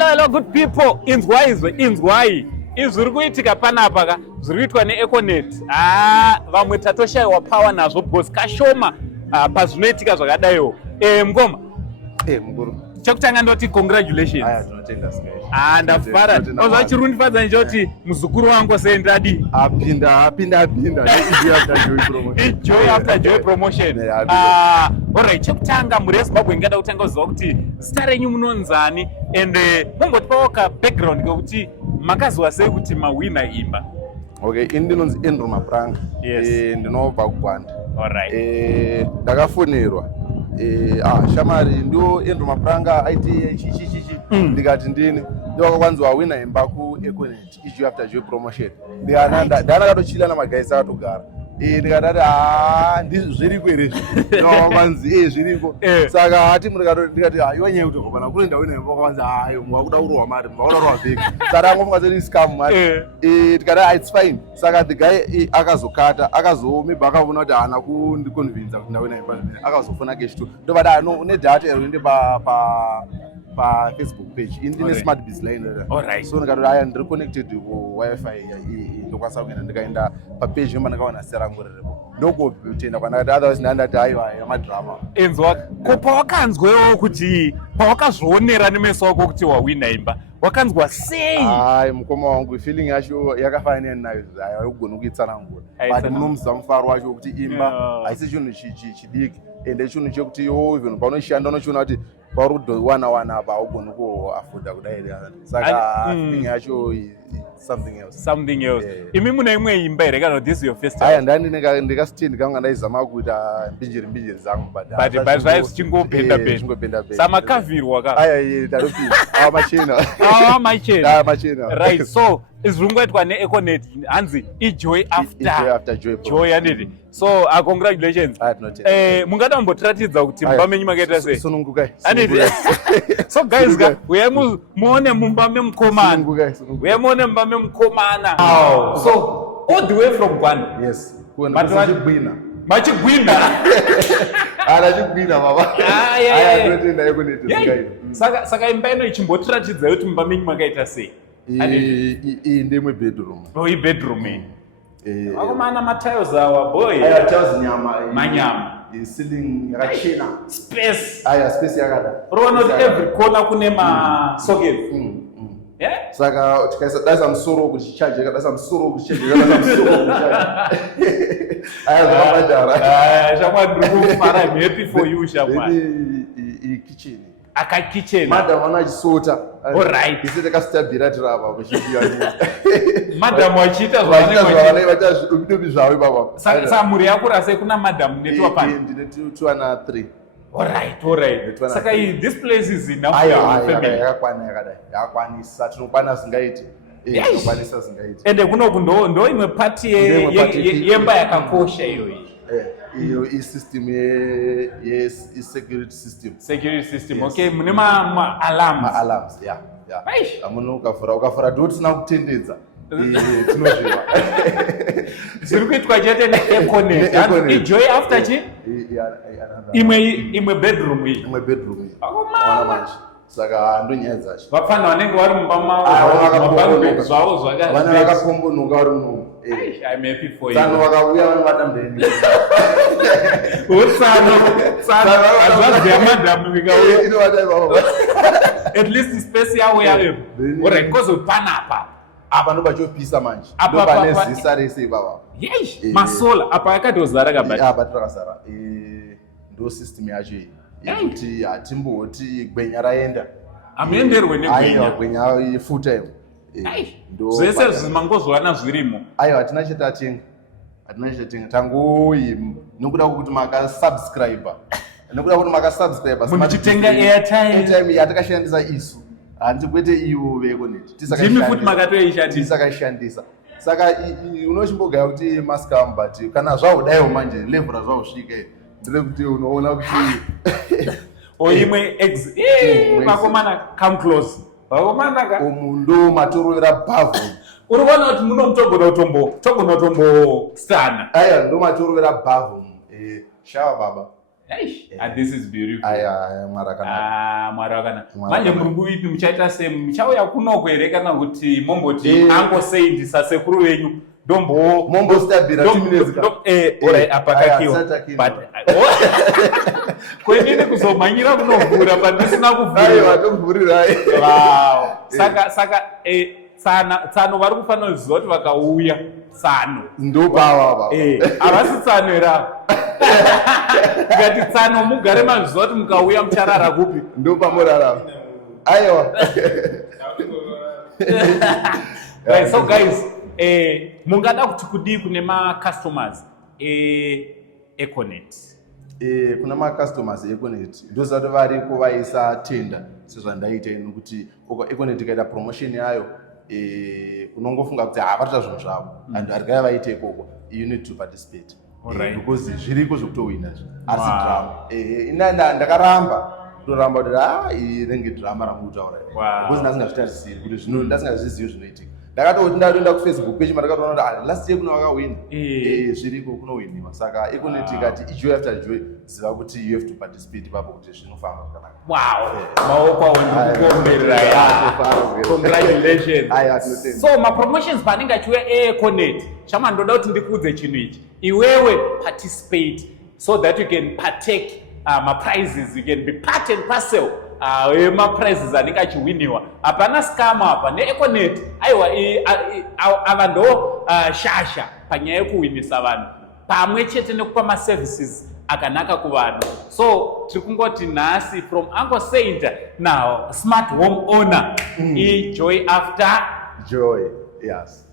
Hello, good people. Inzwai. Zviri kuitika panapa ka zviri kuitwa neEconet. Vamwe tatoshayiwa power nazvo because kashoma pazvinoitika zvakadaiwo. Mngoma. Mukuru. Chekutanga ndoti congratulations. Aya tinotenda singai. Ndafara. Ozva chirundifadza njoti muzukuru wangu sendadi. Apinda. Joy after Joy promotion. Alright, chekutanga muri Zimbabwe ngada kutanga kuziva kuti zita renyu munonzani and mumbotipawo ka background kuti makaziwa sei kuti mawina imba. Okay, ndinonzi Andrew Mapranga. Yes. Ndinobva kuGwanda. Alright. Ndakafonerwa. Shamari ndio Andrew Mapranga aiti chichichichi ndikati ndini ndakakwanzwa wina imba kuEconet issue after Joy promotion. Ndakatochila na magaisa atogara. Ndikati ndizvo zviriko ere no manzi zviriko saka ati ndikati iwanya kuti kopana kuenda wina imba kwanza mwakuda kurowa mari mwakuda kurowa big saka ngofunga kuti scam mari tikati it's fine saka the guy akazokata maybe akaona kuti hana kundiconvince kuti ndawina imba akazofona cash tu ndobada no une data ero inde pa Facebook page indine smart biz line. Alright. So ndikati ndiri connected ku wifi ndokwanisa kuenda ndikaenda pa page yomba ndakaona serangu riripo ndokutenda kwanakati otherwise ndandati aiwa madrama enzwa ko pawakanzwewo kuti pawakazvionera nemeso wako kuti wawina imba wakanzwa sei? Mukoma wangu feeling yacho yakafanana nayo haigoni kuitsanangura but munomuziva mufaro wacho kuti imba haisi chinhu chidiki ende chinhu chekuti even paunoshanda unochiona kuti pauri kuwana apa haugoni kuafoda kudai saka feeling yacho something else. Imi muna imwe imba here kana this is your first time? Ndikasitini kanga ndaizama kuita mbinjiri zangu but vibes chingopenda samakavhirwa ka machena right. So zviri kuitwa neEconet hanzi iJoy after Joy handiti. So congratulations. Mungada mumbotiratidza kuti mumba menyu makaita sei? Sunungukai. So guys, uyai muone mumba memukomana. Uyai muone mumba memukomana. So all the way from Gwanda. Yes. Machigwina. Anachigwina baba. Ndotenda ECONET singai. Saka imba ino ichimbotiratidza kuti mumba menyu makaita sei? Ndimwe bedroom. Bedroom iyi. Akomana matiles awa boy. Tiles manyama. Ceiling yakachena. Space. Space yakada. Unoona kuti every corner kune sockets. Yeah? Saka tikaisa dasa musoro kuti charge dasa musoro kuti charge. Shamwa I'm happy for you Shamwa. Kitchen. Kitchen. Madam anachisota. Alright. Isite kastabira tirapa kuchidiwa. Madam wachita zvanenge vachidobi zvawe baba. Saka muri yakura sei kuna madam netwa pani? Ndine 2 and 3. Alright. Saka this place is enough for your family. Yakwanisa tinokwana singaiti. Tinokwanisa singaiti. Ende kunoku ndo imwe party yemba yakakosha iyoyi. Iyo system security system. Yes. Okay, mune alarms. Alarms, yeah. Amuno ukafura dot sina kutendedza. Tinozviwa. Zviri kuitwa chete neEconet. iJoy after chi? Imwe bedroom iyi. Ona manje. Saka ndonyedza chi. Vapfana vanenge vari mumba mavo zvavo zvakazara. Vana vakapombonuka vari muno. I'm happy for you. Tsano vakauya vanodambeni. Tsano azvaziva madhamu vikauya. Inovadai baba. At least space yawo yayo. Alright, because panapa. Apa ndo pachopisa manje. Ndo pane zisa rese baba. Masola apa yakatozara kabati. Apa takazara. Ndo system yacho iyi. Kuti hatimboti gwenya raenda. Amuenderwe negwenya. Gwenya full time. Zvese zvimangozwana zvirimo. Hatina chetatenga. Tangoyi nokuda kuti makasubscriber. Muchitenga airtime yatakashandisa isu. Handi kwete iwo veEconet. Jimmy futi tisakashandisa. Saka unochimbogaya kuti maskam but kana zvaudayo manje level razvausvika ndire kuti unoona kuti imwe makomana come close. Vakomana ka ndo matorovera bhavhu. Uri kuona kuti muno togona utombo stana. Ndo matorovera bhavhu. Shawa baba. This is beautiful. Aya Mwari akanaka. Mwari akanaka. Manje muri kuipi muchaita se muchauya kuno here kana kuti momboti angosei sasekuru wenyu Mombo stabira 2 minutes ka. Apakakiwa. Kwenini kuzomanyira kunovhura pandisina kuvhura. Aiwa tokuvhurira. Wow. Saka tsano vari kufanira kuziva kuti vakauya tsano ndopava havasi tsano era ngati tsano mugare maziva kuti mukauya mucharara kupi ndopamurarama aiwa. So guys, mungada kuti kudii kune macustomers Econet? Kuna macustomers Econet ndozati variko vaisa tenda sezvandaita nokuti Econet ikaita promotion yayo unongofunga kuti havatoita zvinhu zvavo and arikaya vaite ikoko you need to participate because zviriko zvekutowina asi drama ndakaramba kutoramba kuti iyi inenge drama ramutaura because ndasingazvitarisiri kuti zvino ndasingazvizivi zvinoitika ndakatoti ndatoenda kufacebook page mandakatoona kuti last year kuna vakawina zviriko kunowiniwa saka Econet ikati joy after joy ziva kuti you have to participate ipapo kuti zvinofamba zvakanaka. Maoko awokukomberera yapo. Congratulations. So mapromotions panenge achiuya Econet chamandoda kuti ndikuudze chinhu ichi iwewe participate so that you can partake prizes, you can be part and parcel prizes anenge achiwiniwa. Hapana scam apa neEconet aiwa ava ndo shasha panyaya yekuwinisa vanhu pamwe chete nekupa maservices akanaka kuvanhu. So tiri kungoti nhasi from Uncle Saint now smart home owner joy after joy. Yes.